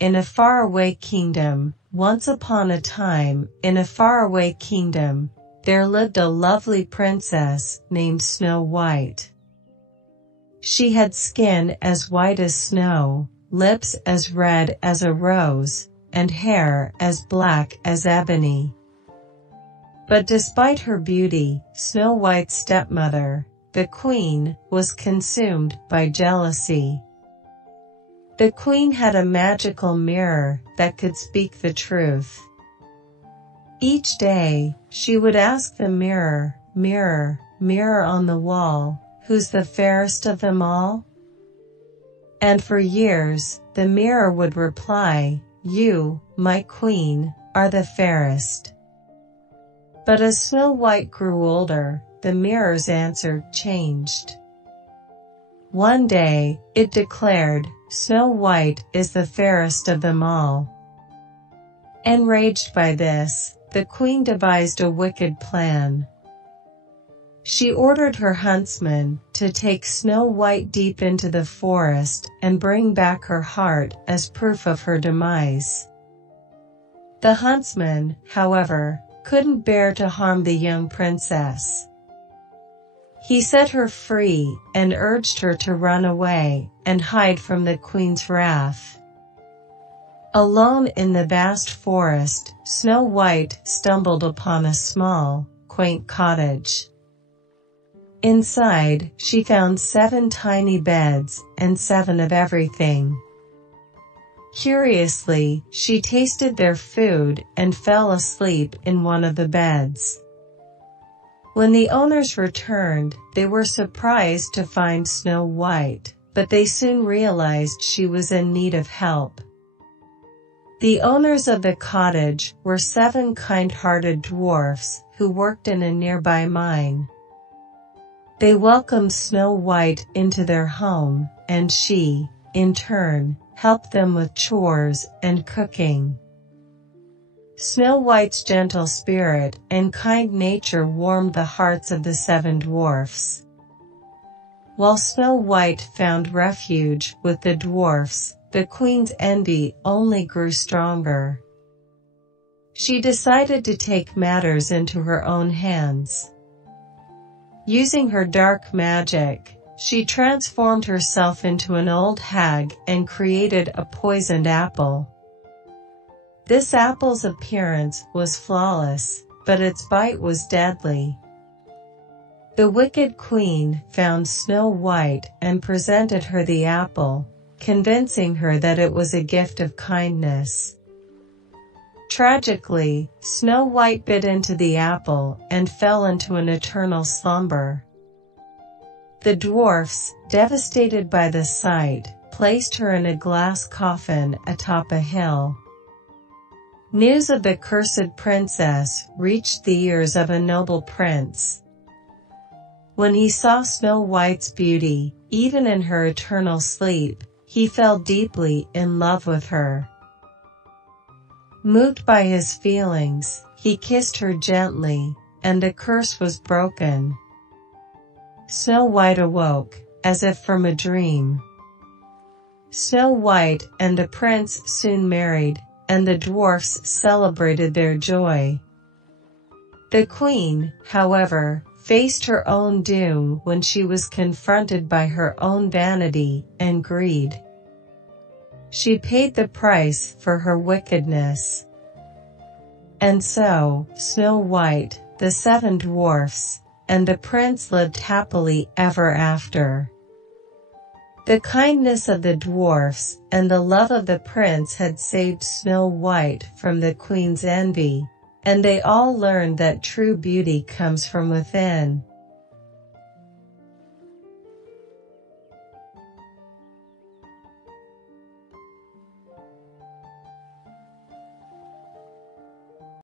in a faraway kingdom, once upon a time, in a faraway kingdom, there lived a lovely princess named Snow White. She had skin as white as snow, lips as red as a rose, and hair as black as ebony. But despite her beauty, Snow White's stepmother, the queen, was consumed by jealousy. The queen had a magical mirror that could speak the truth. Each day, she would ask the mirror, "Mirror, mirror on the wall, who's the fairest of them all?" And for years, the mirror would reply, "You, my queen, are the fairest." But as Snow White grew older, the mirror's answer changed. One day, it declared, "Snow White is the fairest of them all." Enraged by this, the queen devised a wicked plan. She ordered her huntsman to take Snow White deep into the forest and bring back her heart as proof of her demise. The huntsman, however, couldn't bear to harm the young princess. He set her free and urged her to run away and hide from the queen's wrath. Alone in the vast forest, Snow White stumbled upon a small, quaint cottage. Inside, she found 7 tiny beds and 7 of everything. Curiously, she tasted their food and fell asleep in one of the beds. When the owners returned, they were surprised to find Snow White, but they soon realized she was in need of help. The owners of the cottage were 7 kind-hearted dwarfs who worked in a nearby mine. They welcomed Snow White into their home, and she, in turn, helped them with chores and cooking. Snow White's gentle spirit and kind nature warmed the hearts of the 7 dwarfs. While Snow White found refuge with the dwarfs, the queen's envy only grew stronger. She decided to take matters into her own hands. Using her dark magic, she transformed herself into an old hag and created a poisoned apple. This apple's appearance was flawless, but its bite was deadly. The wicked queen found Snow White and presented her the apple, convincing her that it was a gift of kindness. Tragically, Snow White bit into the apple and fell into an eternal slumber. The dwarfs, devastated by the sight, placed her in a glass coffin atop a hill. News of the cursed princess reached the ears of a noble prince. When he saw Snow White's beauty, even in her eternal sleep, he fell deeply in love with her. Moved by his feelings, he kissed her gently, and the curse was broken. Snow White awoke, as if from a dream. Snow White and the prince soon married, and the dwarfs celebrated their joy. The queen, however, faced her own doom when she was confronted by her own vanity and greed. She paid the price for her wickedness. And so, Snow White, the 7 dwarfs, and the prince lived happily ever after. The kindness of the dwarfs and the love of the prince had saved Snow White from the queen's envy, and they all learned that true beauty comes from within.